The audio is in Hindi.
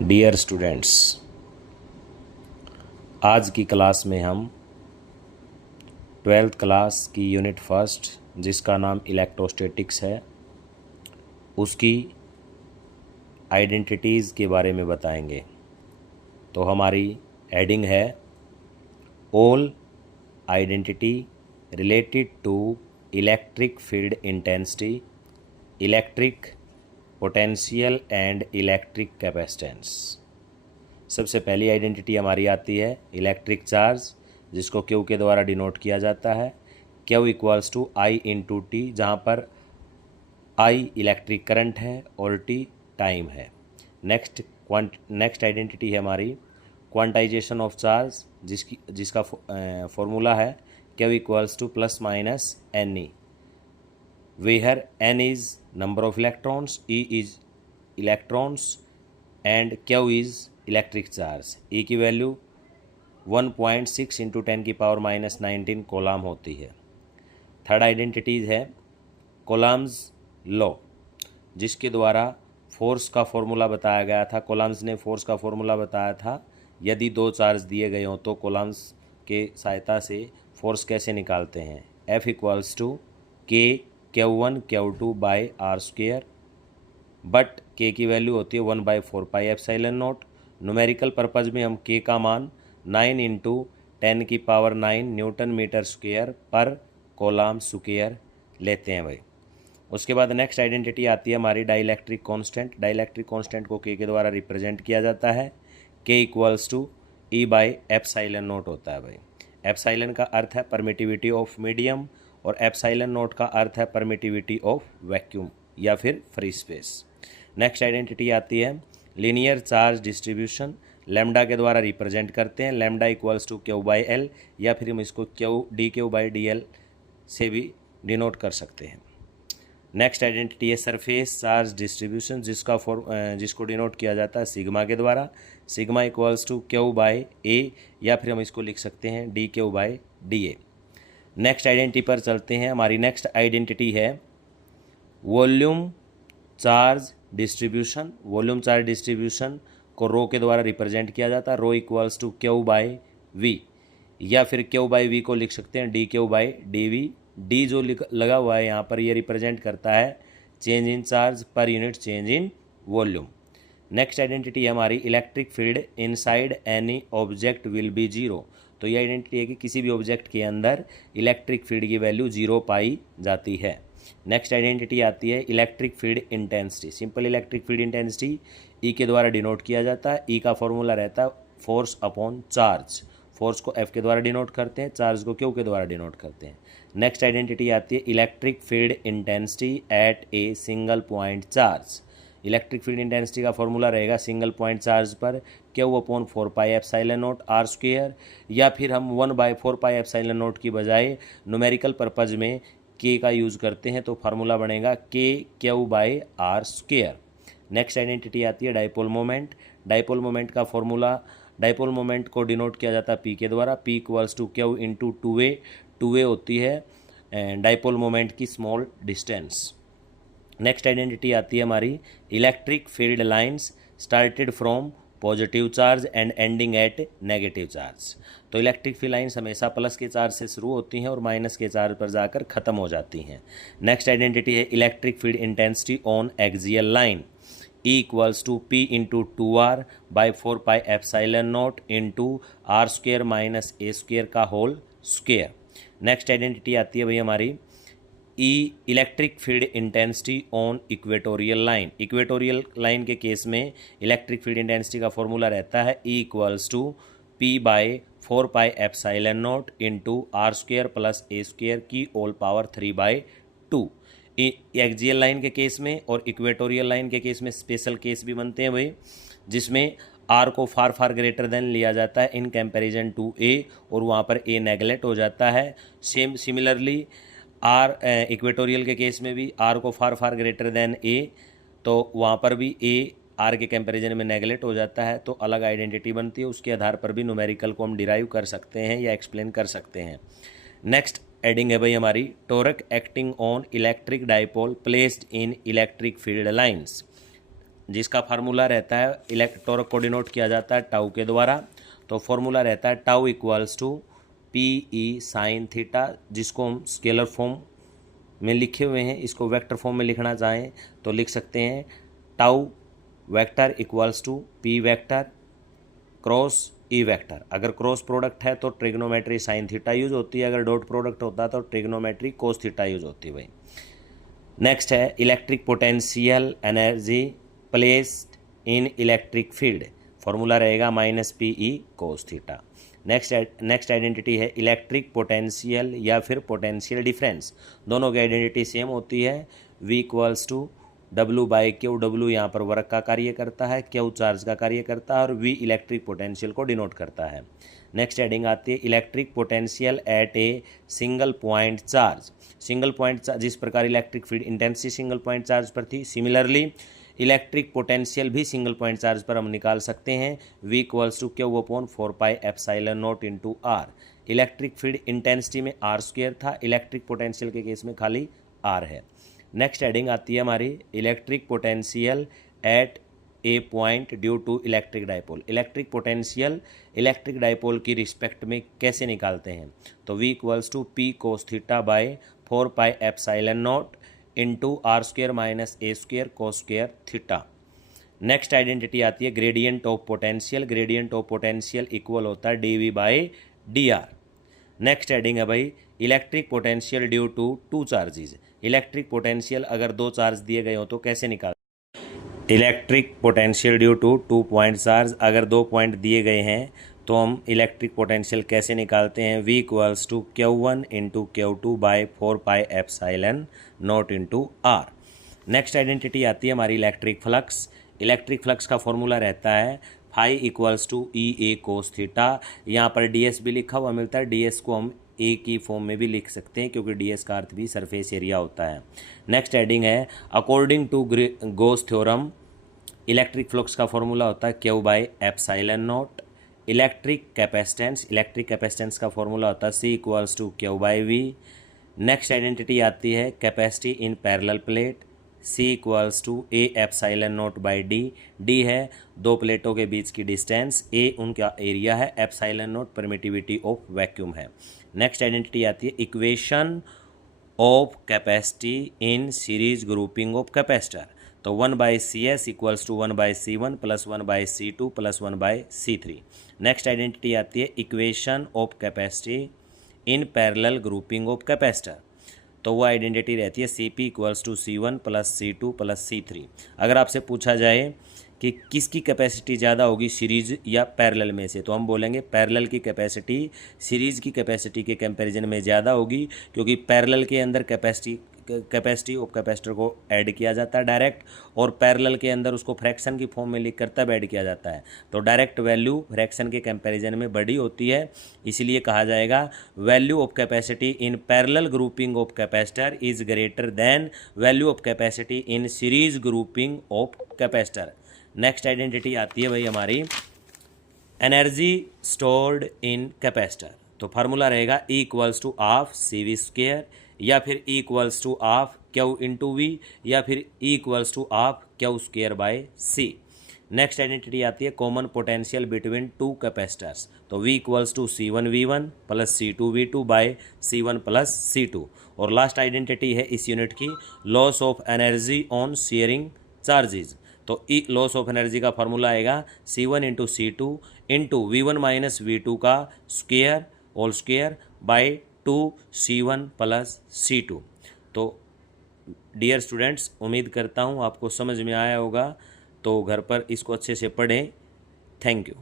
डियर स्टूडेंट्स, आज की क्लास में हम 12th क्लास की यूनिट फर्स्ट जिसका नाम इलेक्ट्रोस्टैटिक्स है उसकी आइडेंटिटीज़ के बारे में बताएंगे। तो हमारी हेडिंग है all identity related to electric field intensity, electric potential and electric capacitance. सबसे पहली आइडेंटिटी हमारी आती है इलेक्ट्रिक चार्ज, जिसको क्यू के द्वारा डिनोट किया जाता है। Q equals to I into T, जहाँ पर आई इलेक्ट्रिक करंट है और टी टाइम है। नेक्स्ट आइडेंटिटी है हमारी क्वांटाइजेशन ऑफ चार्ज, जिसका फॉर्मूला है Q equals to plus minus N E, where N is number of electrons, E is electrons and Q is electric charge. E की वैल्यू 1.6 इंटू 10⁻⁻19 कोलाम होती है। थर्ड आइडेंटिटीज है कोलाम्स लॉ, जिसके द्वारा फोर्स का फॉर्मूला बताया गया था। कोलाम्स ने फोर्स का फॉर्मूला बताया था, यदि दो चार्ज दिए गए हों तो कोलाम्स के सहायता से फोर्स कैसे निकालते हैं। F इक्वल्स टू के Q1 Q2 by R square, but के की वैल्यू होती है 1/4πε0। न्यूमेरिकल पर्पज़ में हम के का मान 9 इंटू 10⁹ न्यूटन मीटर स्क्वेयर पर कोलाम स्क्वेयर लेते हैं भाई। उसके बाद नेक्स्ट आइडेंटिटी आती है हमारी डाइलेक्ट्रिक कांस्टेंट। डाइलेक्ट्रिक कांस्टेंट को के द्वारा रिप्रेजेंट किया जाता है। K equals to E by epsilon naught होता है भाई। एप्साइलन का अर्थ है परमिटिविटी ऑफ मीडियम और एप्साइलन नोट का अर्थ है परमिटिविटी ऑफ वैक्यूम या फिर फ्री स्पेस। नेक्स्ट आइडेंटिटी आती है लीनियर चार्ज डिस्ट्रीब्यूशन। लैम्डा के द्वारा रिप्रेजेंट करते हैं। Lambda equals to Q by L, या फिर हम इसको क्यू बाई डी एल से भी डिनोट कर सकते हैं। नेक्स्ट आइडेंटिटी है सरफेस चार्ज डिस्ट्रीब्यूशन, जिसको डिनोट किया जाता है सिग्मा के द्वारा। Sigma equals to Q by A, या फिर हम इसको लिख सकते हैं D Q by D A. Next identity पर चलते हैं। हमारी नेक्स्ट आइडेंटिटी है volume charge distribution. Volume charge distribution को रो के द्वारा रिप्रेजेंट किया जाता है। Rho equals to Q by V, या फिर क्यू बाई वी को लिख सकते हैं D Q by D V. D जो लगा हुआ है यहाँ पर, ये रिप्रेजेंट करता है change in charge per unit change in volume. Next identity है हमारी electric field inside any object will be zero. तो ये आइडेंटिटी है कि किसी भी ऑब्जेक्ट के अंदर इलेक्ट्रिक फील्ड की वैल्यू जीरो पाई जाती है। नेक्स्ट आइडेंटिटी आती है electric field intensity. Simple electric field intensity ई के द्वारा डिनोट किया जाता है। ई का फॉर्मूला रहता है फोर्स अपॉन चार्ज। फोर्स को एफ के द्वारा डिनोट करते हैं, चार्ज को क्यू के द्वारा डिनोट करते हैं। नेक्स्ट आइडेंटिटी आती है electric field intensity at a single point charge. Electric field intensity का फॉर्मूला रहेगा सिंगल पॉइंट चार्ज पर क्यू अपॉन 4πε0 आर स्क्वेयर, या फिर हम 1/4πε0 की बजाय न्यूमेरिकल पर्पज़ में के का यूज़ करते हैं तो फार्मूला बनेगा K Q by R square. Next identity आती है डाइपोल मोमेंट। डाइपोल मोमेंट का फॉर्मूला, डाइपोल मोमेंट को डिनोट किया जाता है पी के द्वारा। P equals to Q into 2a। 2a होती है डाइपोल मोमेंट की स्मॉल डिस्टेंस। नेक्स्ट आइडेंटिटी आती है हमारी electric field lines started from positive charge and ending at negative charge. तो इलेक्ट्रिक फील्ड लाइंस हमेशा प्लस के चार्ज से शुरू होती हैं और माइनस के चार्ज पर जाकर ख़त्म हो जाती हैं। नेक्स्ट आइडेंटिटी है electric field intensity on axial line. E equals to P into 2r by 4πε0 into R square minus A square का होल स्क्वेयर। नेक्स्ट आइडेंटिटी आती है भाई हमारी E electric field intensity on equatorial line. Equatorial line के केस में इलेक्ट्रिक फील्ड इंटेंसिटी का फॉर्मूला रहता है E equals to P by 4πε0 into R square plus A square की होल पावर 3/2। एक्सियल लाइन के केस में और इक्वेटोरियल लाइन के केस में स्पेशल केस भी बनते हैं भाई, जिसमें आर को फार फार ग्रेटर देन लिया जाता है इन कंपैरिजन टू ए, और वहाँ पर ए नेगलेक्ट हो जाता है। सिमिलरली आर इक्वेटोरियल के केस में भी आर को फार फार ग्रेटर देन ए, तो वहाँ पर भी ए आर के कंपैरिजन में नेगलेक्ट हो जाता है, तो अलग आइडेंटिटी बनती है। उसके आधार पर भी न्यूमेरिकल को हम डिराइव कर सकते हैं या एक्सप्लेन कर सकते हैं। नेक्स्ट एडिंग है भाई हमारी torque acting on electric dipole placed in electric field lines. जिसका फार्मूला रहता है टॉर्क को डिनोट किया जाता है टाउ के द्वारा। तो फॉर्मूला रहता है tau equals to P E sine theta, जिसको हम स्केलर फॉर्म में लिखे हुए हैं, इसको वेक्टर फॉर्म में लिखना चाहें तो लिख सकते हैं tau vector equals to P vector cross E vector. अगर क्रॉस प्रोडक्ट है तो ट्रिग्नोमेट्री साइन थीटा यूज होती है, अगर डॉट प्रोडक्ट होता है तो ट्रिग्नोमेट्री कोस थीटा यूज होती है भाई। नेक्स्ट है electric potential energy placed in electric field, formula रहेगा minus P E cos theta. Next identity है इलेक्ट्रिक पोटेंशियल या फिर पोटेंशियल डिफरेंस, दोनों की आइडेंटिटी सेम होती है, V equals to W by Q. W यहाँ पर वर्क का कार्य करता है, क्यू चार्ज का कार्य करता है और V इलेक्ट्रिक पोटेंशियल को डिनोट करता है। नेक्स्ट हेडिंग आती है electric potential at a single point charge. Single point जिस प्रकार electric field intensity single point charge पर थी, सिमिलरली इलेक्ट्रिक पोटेंशियल भी सिंगल पॉइंट चार्ज पर हम निकाल सकते हैं। V equals to Q upon 4 pi epsilon not into R. Electric field intensity में आर स्क्वायर था, इलेक्ट्रिक पोटेंशियल के केस में खाली आर है। नेक्स्ट हेडिंग आती है हमारी electric potential at a point due to electric dipole. Electric potential electric dipole की रिस्पेक्ट में कैसे निकालते हैं, तो V equals to P cos theta by 4 pi epsilon not into R square minus A square cos square theta. Next identity आती है gradient of potential. Gradient of potential equal होता है D by D R. Next heading है भाई electric potential due to two charges. Electric potential अगर दो चार्ज दिए गए हो तो कैसे निकाल। Electric potential due to 2 point charge, अगर 2 पॉइंट दिए गए हैं तो हम इलेक्ट्रिक पोटेंशियल कैसे निकालते हैं, V equals to Q1 into Q2 by 4 pi epsilon not into R. Next identity आती है हमारी इलेक्ट्रिक फ्लक्स। इलेक्ट्रिक फ्लक्स का फॉर्मूला रहता है phi equals to E A cos theta. यहाँ पर ds भी लिखा हुआ मिलता है, ds को हम ए की फॉर्म में भी लिख सकते हैं क्योंकि ds का अर्थ भी सरफेस एरिया होता है। नेक्स्ट हेडिंग है according to Gauss theorem electric flux का फॉर्मूला होता है Q by epsilon not. Electric capacitance का फॉर्मूला होता है C equals to Q by V। Next identity आती है capacity in parallel plate, C equals to A epsilon not by D। D है दो प्लेटों के बीच की डिस्टेंस, A उनका एरिया है, epsilon not permittivity of vacuum है। नेक्स्ट आइडेंटिटी आती है equation of capacity in series grouping of capacitor. तो 1 by C S equals to 1 by C1 plus 1 by C2 plus 1 by C3। Next identity आती है equation of capacity in parallel grouping of capacitor. तो वो आइडेंटिटी रहती है CP equals to C1 plus C2 plus C3। अगर आपसे पूछा जाए कि किसकी कैपेसिटी ज़्यादा होगी सीरीज या पैरेलल में से, तो हम बोलेंगे पैरेलल की कैपेसिटी सीरीज़ की कैपेसिटी के कंपैरिजन में ज़्यादा होगी, क्योंकि पैरेलल के अंदर कैपेसिटी ऑफ कैपेसिटर को ऐड किया जाता है डायरेक्ट, और पैरेलल के अंदर उसको फ्रैक्शन की फॉर्म में लिखकर तब ऐड किया जाता है। तो डायरेक्ट वैल्यू फ्रैक्शन के कंपैरिजन में बड़ी होती है, इसलिए कहा जाएगा value of capacity in parallel grouping of capacitor is greater than value of capacity in series grouping of capacitor. Next identity आती है भाई हमारी एनर्जी स्टोर्ड इन कैपेसिटर। तो फार्मूला रहेगा E equals to half CV square, या फिर E equals to half Q into V, या फिर E equals to half Q square by C। Next identity आती है common potential between two capacitors. तो V equals to C1V1 plus C2V2 by C1 plus C2। और लास्ट आइडेंटिटी है इस यूनिट की loss of energy on sharing charges. तो ई लॉस ऑफ एनर्जी का फॉर्मूला आएगा C1 into C2 into V1 minus V2 का square whole square by 2 C1 plus C2। तो डियर स्टूडेंट्स, उम्मीद करता हूँ आपको समझ में आया होगा, तो घर पर इसको अच्छे से पढ़ें। Thank you.